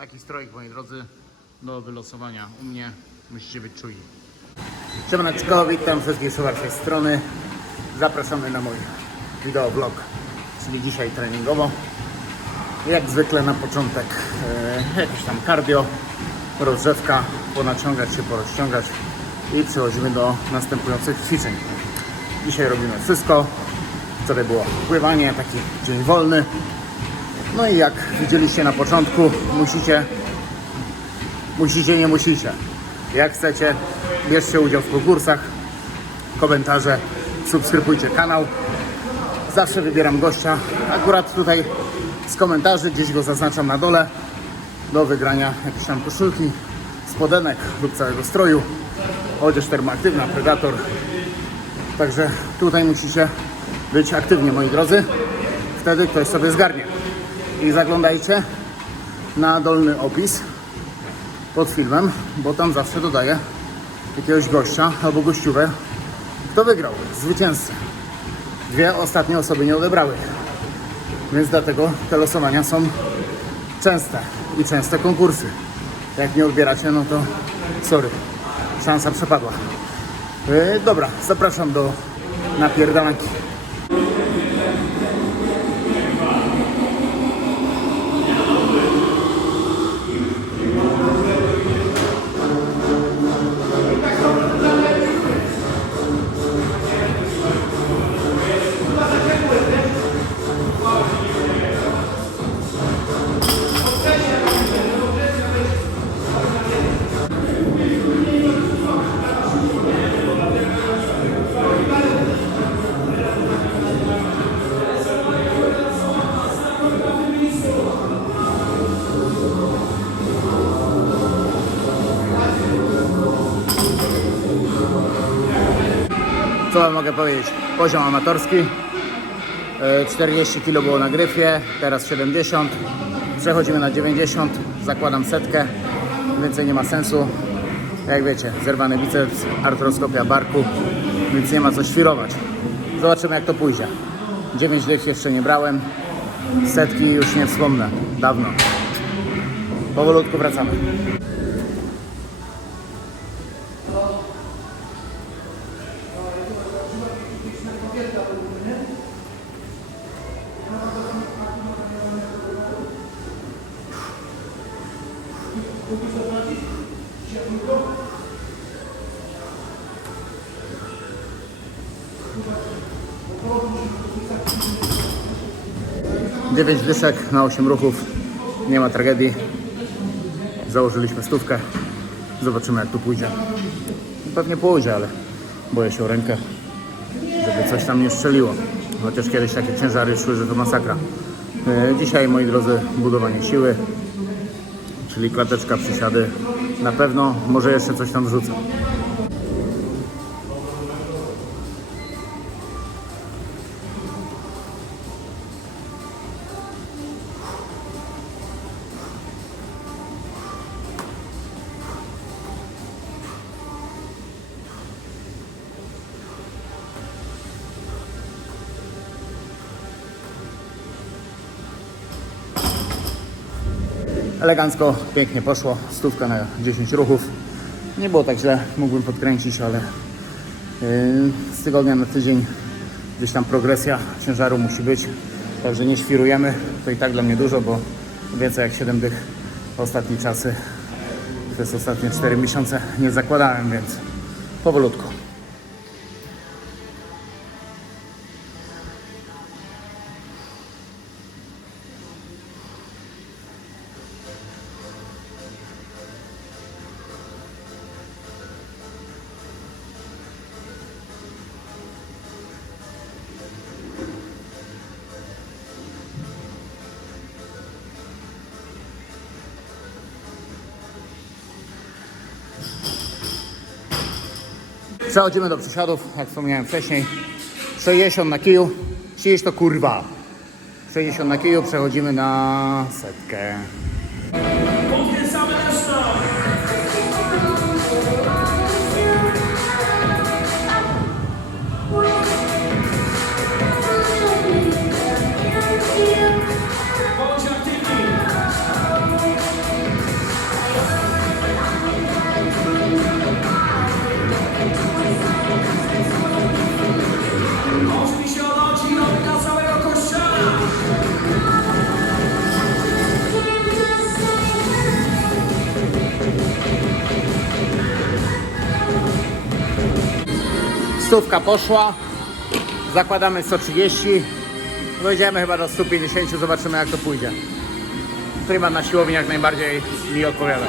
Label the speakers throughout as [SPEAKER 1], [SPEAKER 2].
[SPEAKER 1] Taki strojk, moi drodzy, do wylosowania u mnie. Musicie być czuli. Siemaneczko, witam wszystkich z waszej strony. Zapraszamy na mój wideoblog, czyli dzisiaj treningowo. Jak zwykle na początek e, jakieś tam cardio, rozrzewka, ponaciągać się, porozciągać i przechodzimy do następujących ćwiczeń. Dzisiaj robimy wszystko. Wczoraj było pływanie, taki dzień wolny. No i jak widzieliście na początku, musicie, musicie, nie musicie. Jak chcecie, bierzcie udział w konkursach, komentarze, subskrybujcie kanał. Zawsze wybieram gościa. Akurat tutaj z komentarzy, gdzieś go zaznaczam na dole, do wygrania jakieś tam koszulki, spodenek lub całego stroju. Odzież termoaktywna, Predator. Także tutaj musicie być aktywni, moi drodzy. Wtedy ktoś sobie zgarnie. I zaglądajcie na dolny opis pod filmem, bo tam zawsze dodaję jakiegoś gościa albo gościówę, kto wygrał, zwycięzcę. Dwie ostatnie osoby nie odebrały. Więc dlatego te losowania są częste i częste konkursy. Jak nie odbieracie, no to sorry, szansa przepadła. Yy, dobra, zapraszam do napierdalanki. Co mogę powiedzieć? Poziom amatorski. E, 40 kg było na gryfie, teraz 70. Przechodzimy na 90. Zakładam setkę. Więcej nie ma sensu. Jak wiecie, zerwany biceps, artroskopia barku, więc nie ma co świrować. Zobaczymy jak to pójdzie. 9 dych jeszcze nie brałem. Setki już nie wspomnę. Dawno. Powolutku wracamy. Dziewięć dyszek na 8 ruchów. Nie ma tragedii. Założyliśmy stówkę. Zobaczymy jak tu pójdzie. Pewnie pójdzie, ale boję się o rękę, żeby coś tam nie strzeliło. Chociaż kiedyś takie ciężary szły, że to masakra. E, Dzisiaj, moi drodzy, budowanie siły, czyli klateczka, przysiady. Na pewno może jeszcze coś tam wrzucę. Elegancko, pięknie poszło. Stówka na 10 ruchów. Nie było tak źle, mógłbym podkręcić, ale yy, z tygodnia na tydzień gdzieś tam progresja ciężaru musi być. Także nie świrujemy. To i tak dla mnie dużo, bo więcej jak 7 dych ostatnie czasy przez ostatnie 4 miesiące nie zakładałem, więc powolutku. Przechodzimy do przysiadów, jak wspomniałem wcześniej. 60 na kiju. 30 to kurwa. 60 na kiju, przechodzimy na setkę. Stówka poszła. Zakładamy 130. Dojdziemy chyba do 150, zobaczymy jak to pójdzie. Klimat na siłowni jak najbardziej mi odpowiada.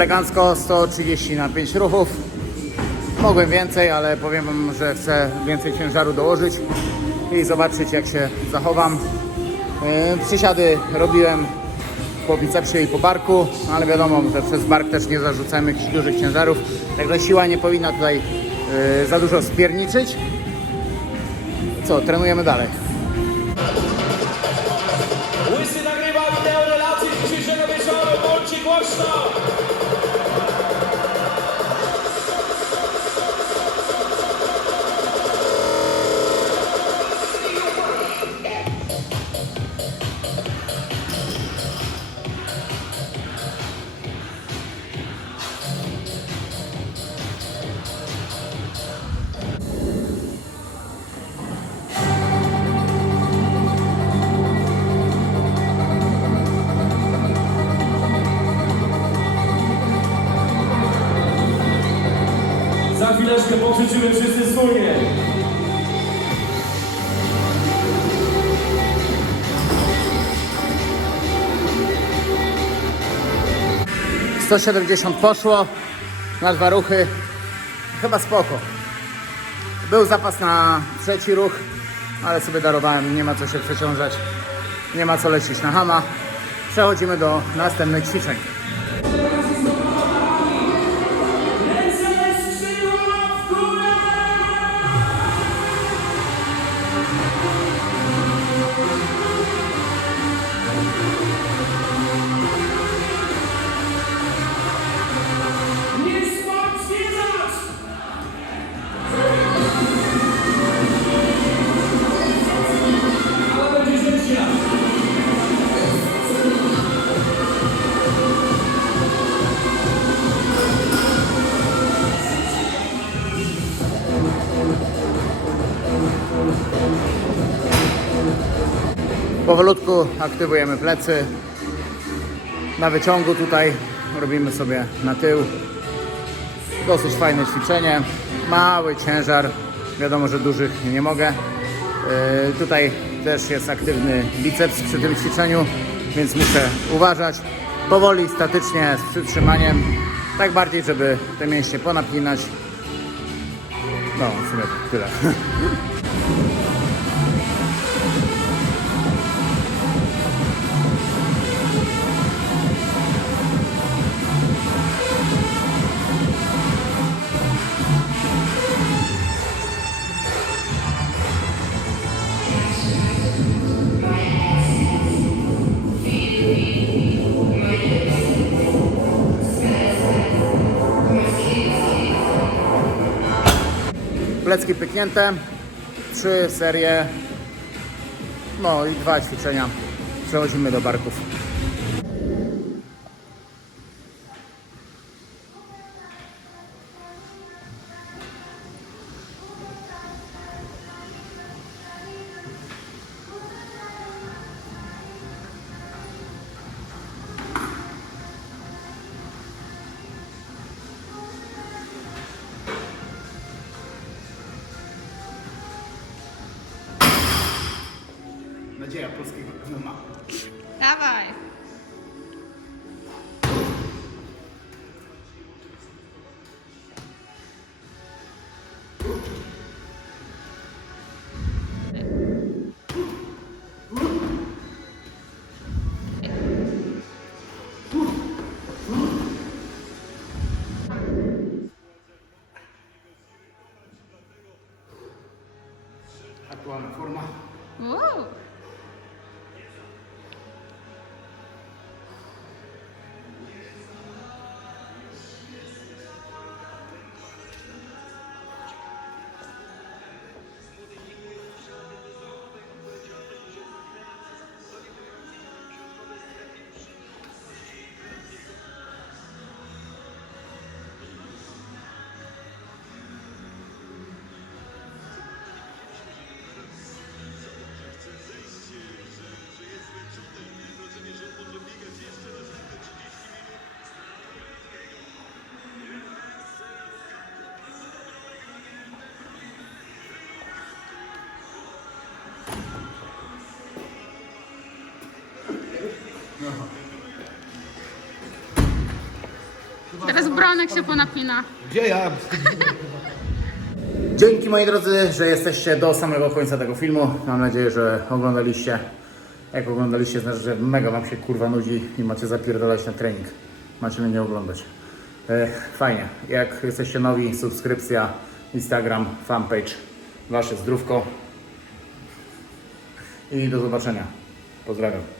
[SPEAKER 1] Elegancko 130 na 5 ruchów. Mogłem więcej, ale powiem Wam, że chcę więcej ciężaru dołożyć i zobaczyć jak się zachowam. Yy, Przysiady robiłem po bicepsie i po barku, ale wiadomo, że przez bark też nie zarzucamy jakichś dużych ciężarów, także siła nie powinna tutaj yy, za dużo spierniczyć. Co, trenujemy dalej.
[SPEAKER 2] Łysy nagrywa wideo relacji dzisiejszego wieczoru. Bądźcie głośno! Chwileczkę pokrzyczymy wszyscy wspólnie.
[SPEAKER 1] Yy, 170 poszło na dwa ruchy. Chyba spoko. Był zapas na trzeci ruch, ale sobie darowałem, nie ma co się przeciążać, nie ma co lecieć na hama. Przechodzimy do następnych ćwiczeń. Powolutku aktywujemy plecy. Na wyciągu tutaj robimy sobie na tył. Dosyć fajne ćwiczenie. Mały ciężar. Wiadomo, że dużych nie mogę. Yy, tutaj też jest aktywny biceps przy tym ćwiczeniu, więc muszę uważać. Powoli, statycznie, z przytrzymaniem. Tak bardziej, żeby te mięśnie ponapinać. No, w sumie tyle. Plecki pyknięte, trzy serie, no i dwa ćwiczenia. Przechodzimy do barków. Nadzieja polskiego ma.
[SPEAKER 3] Dawaj.
[SPEAKER 1] Aktualna forma.
[SPEAKER 3] Uuu. Bronek się ponapina.
[SPEAKER 4] Gdzie ja?
[SPEAKER 1] Dzięki moi drodzy, że jesteście do samego końca tego filmu. Mam nadzieję, że oglądaliście. Jak oglądaliście, znaczy, że mega wam się kurwa nudzi i macie zapierdalać na trening. Macie mnie nie oglądać. E, fajnie. Jak jesteście nowi, subskrypcja, Instagram, fanpage, wasze zdrówko. I do zobaczenia. Pozdrawiam.